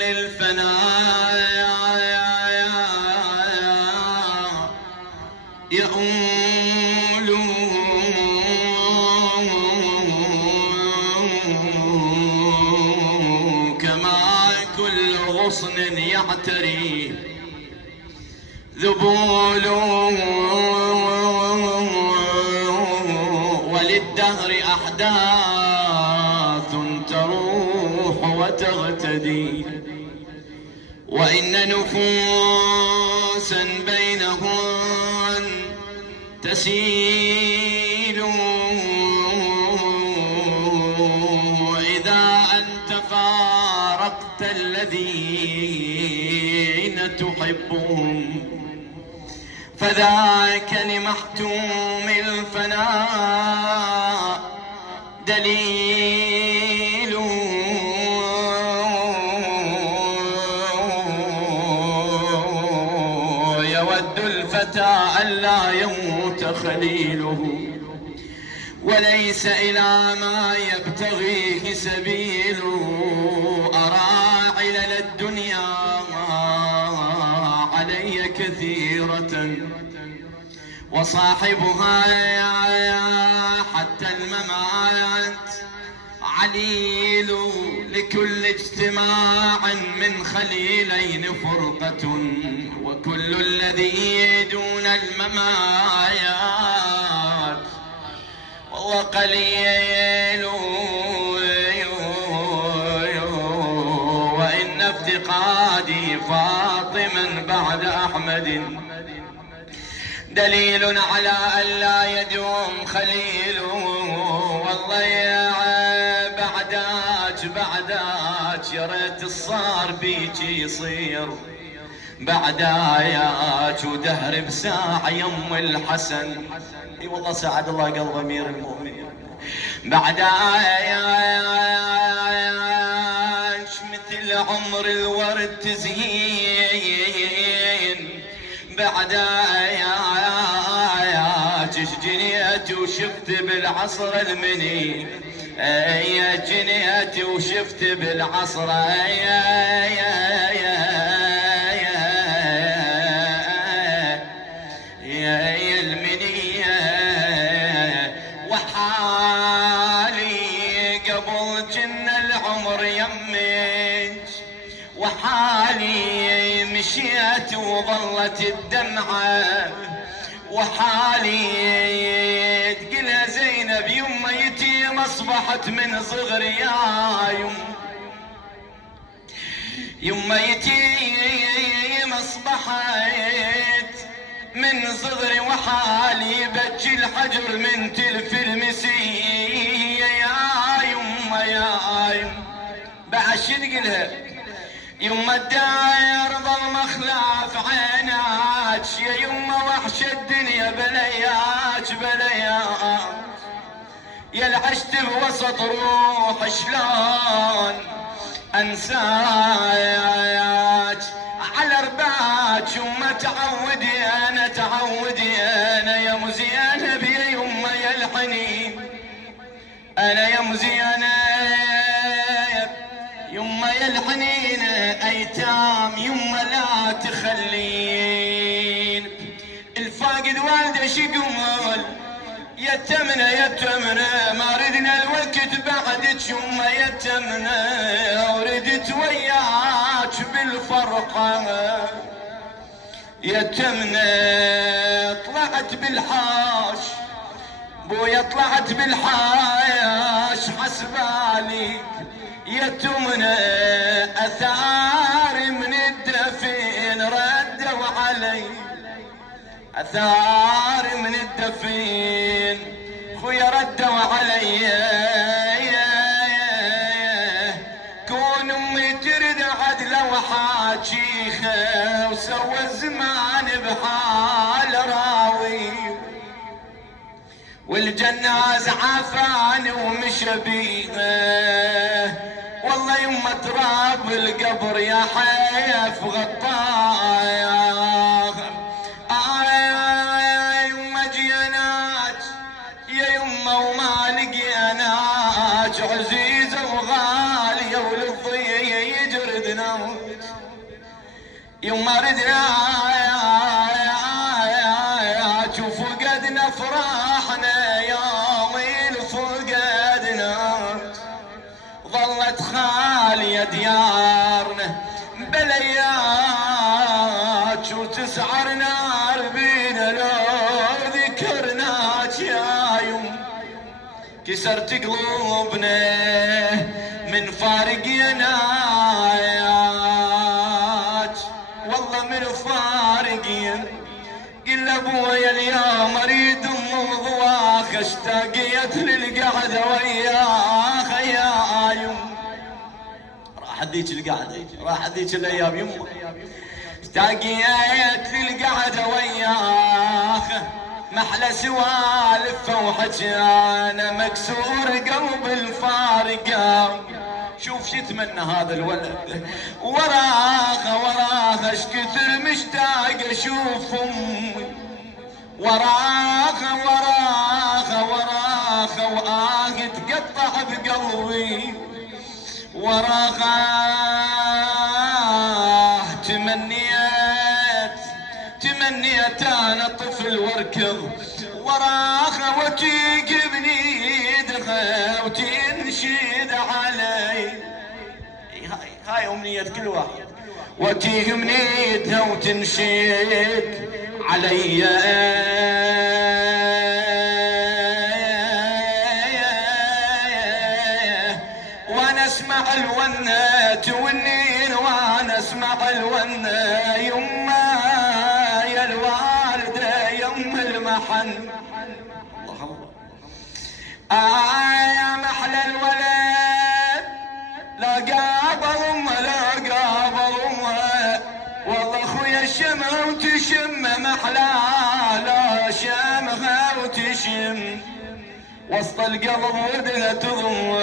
للفناء يؤول كما كل غصن يعتري ذبول وللدهر أحداث تروح وتغتدي وإن نفوسا بينهن تسيل إذا أنت فارقت الذين تحبهم فذاك لمحتوم الفناء دليل يود الفتى ألا يموت خليله وليس إلى ما يبتغيه سبيل أرى علل الدنيا علي كثيرة وصاحبها حتى الممات عليل لكل اجتماع من خليلين فرقة وكل الذي دون الممات وهو قليل وإن افتقادي فاطما بعد أحمد دليل على أن لا يدوم خليل والله يا بعداك يا ريت الصار بيك يصير بعداياك ودهر بساعة يم الحسن اي والله سعد الله قلب امير المؤمنين بعداياك مثل عمر الورد تزهين بعداياك جنيت وشفت بالعصر المني يا جنيت وشفت بالعصر يا المنية وحالي قبل جن العمر يمك وحالي مشيت وظلت الدمعة وحالي تقلها زينب يما يتيم اصبحت من صغري يما يتيم اصبحت من صغري وحالي بجي الحجر من تلف المسيه يا يما بعشق لها يما الداير ظل مخلاف عيناك يا يما وحش الدنيا بلياك يا العشت بوسط روح شلون انساك على رباك يما تعودي انا يا مزينب يا يما يا الحنين انا يا مزينب يما يا الحنين ايتام يما لا تخلين الفاقد والده شقمل يتمنى ما ردنا الوقت بعدك يما يتمنى وردت وياك بالفرقة يتمنى طلعت بالحاش بويا طلعت بالحاش حسبالي يتمنى اثار من الدفين ردوا علي اثار من الدفين خويا ردوا علي كون امي ترد عدل وحاجيخه وسوى الزمان بحال راوي والجناز عافاني ومشى بيها والله يما تراب القبر يا حيف غطايا يما جيناك يا يما وما لقيناك عزيزة وغالية وللضيق قلبنا يما ردنا شوف فقدنا فرحنا يوم فقدنا ظلت خالية ديارنا بليات وتسعر نار بينا لو ذكرناك يا يوم كسرت قلوبنا من فارقيناك والله من فارقين قل ابويا اليوم اريد وضواخ اشتاقيت للقعده وياخ يا يوم راح اديك القعده راح اديك الايام يمه اشتاقيت للقعده وياخ محلى سوالف وحجانا مكسور قلب الفارقه شوف شو يتمنى هذا الولد وراخه اش كثر مشتاق اشوف امي وراخه تقطع بقلبي وراخه تمنيت انا طفل واركض وراخه وتجبني يدها وتنشد علي هاي امنية كل واحد وتيه منيتها وتنشد علي وانا اسمع الونة تونين وانا اسمع الونة يما يا الوالدة يما المحن الله يا محلى الولد لا قابل امه لا قابل امه والله اخويا الشمه وتشم محلى لا شمها وتشم وسط القلب ودها تضمك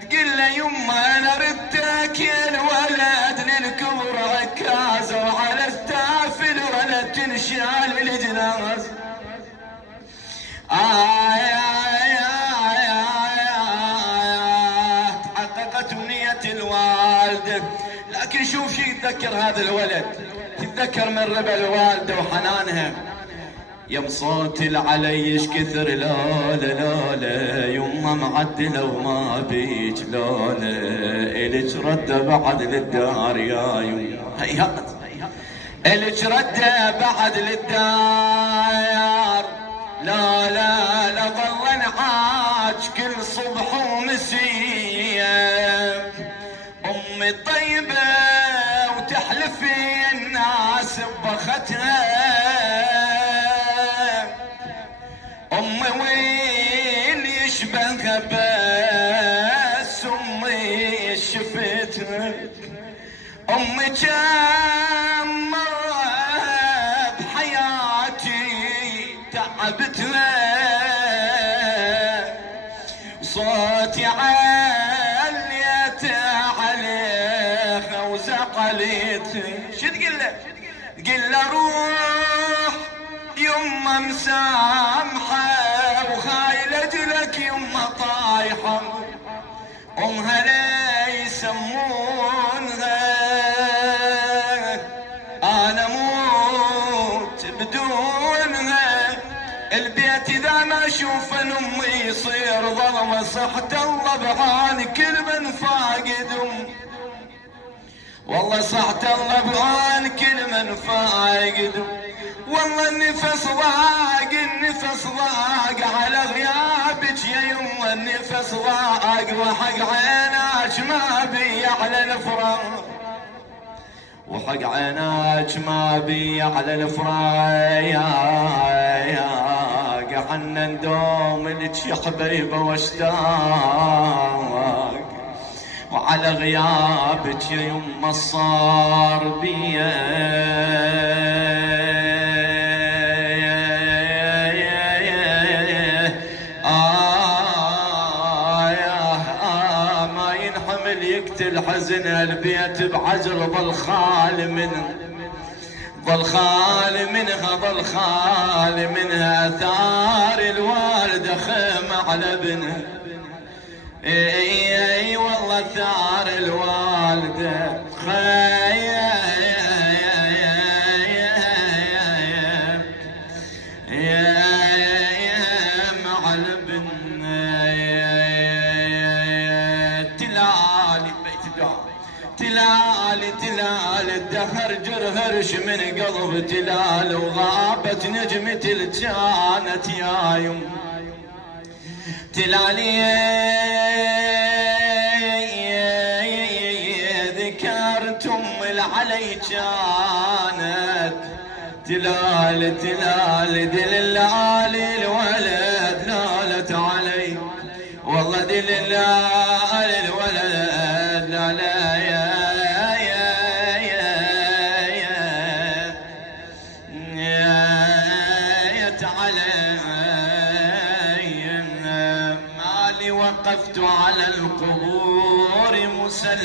تقول له يما انا ردك يا الولد للكبر عكازه وعلى التافل ولا تنشال الجناز تحققت أمنية الوالدة لكن شوف شي يتذكر هذا الولد تتذكر من ربع الوالدة وحنانها يم صوت العليش كثر لولا لولا يما معدلة وما بيج لولا إلك ردة بعد للدار يا يما هيهات إلك ردة بعد للدار لا لا لا ظل نعاج كل صبح ومسية أمي طيبة وتحلفي الناس ببختها أمي وين يشبهها بس أمي شفتها أمي كم مرة بحياتي تعبتها صوتي عليت عليها وزقلتها شو تقول له؟ تقول له روح يما مسامحة وخايلة لك يما طايحة امها لا يسمونها انا موت بدونها البيت اذا ما اشوف امي يصير ظلمه صحت الله بعاني كل من فاقد والله صحت الله بعاني كل من فاقد والله النفس ضاق على غيابك يا يما النفس ضاق وحق عيناك ما بي على الفراق وحق عيناك ما بي على الفراق عنا ندوم لك يا حبيبه واشتاق وعلى غيابك يا يما صار بيا الحزن البيت بعجل ظل خال منها اثار الوالده خيمه على ابنها اي والله ثار الوالدة يا معلم تلالي بيت دعاء تلال الدهر جرهرش من قلب تلال وغابت نجمة الجانت يا يم تلالي ذكرت ام العلي كانت تلال دلال الولد نالت علي والله دلال الولد لا علي مالي وقفت على القبور مسلم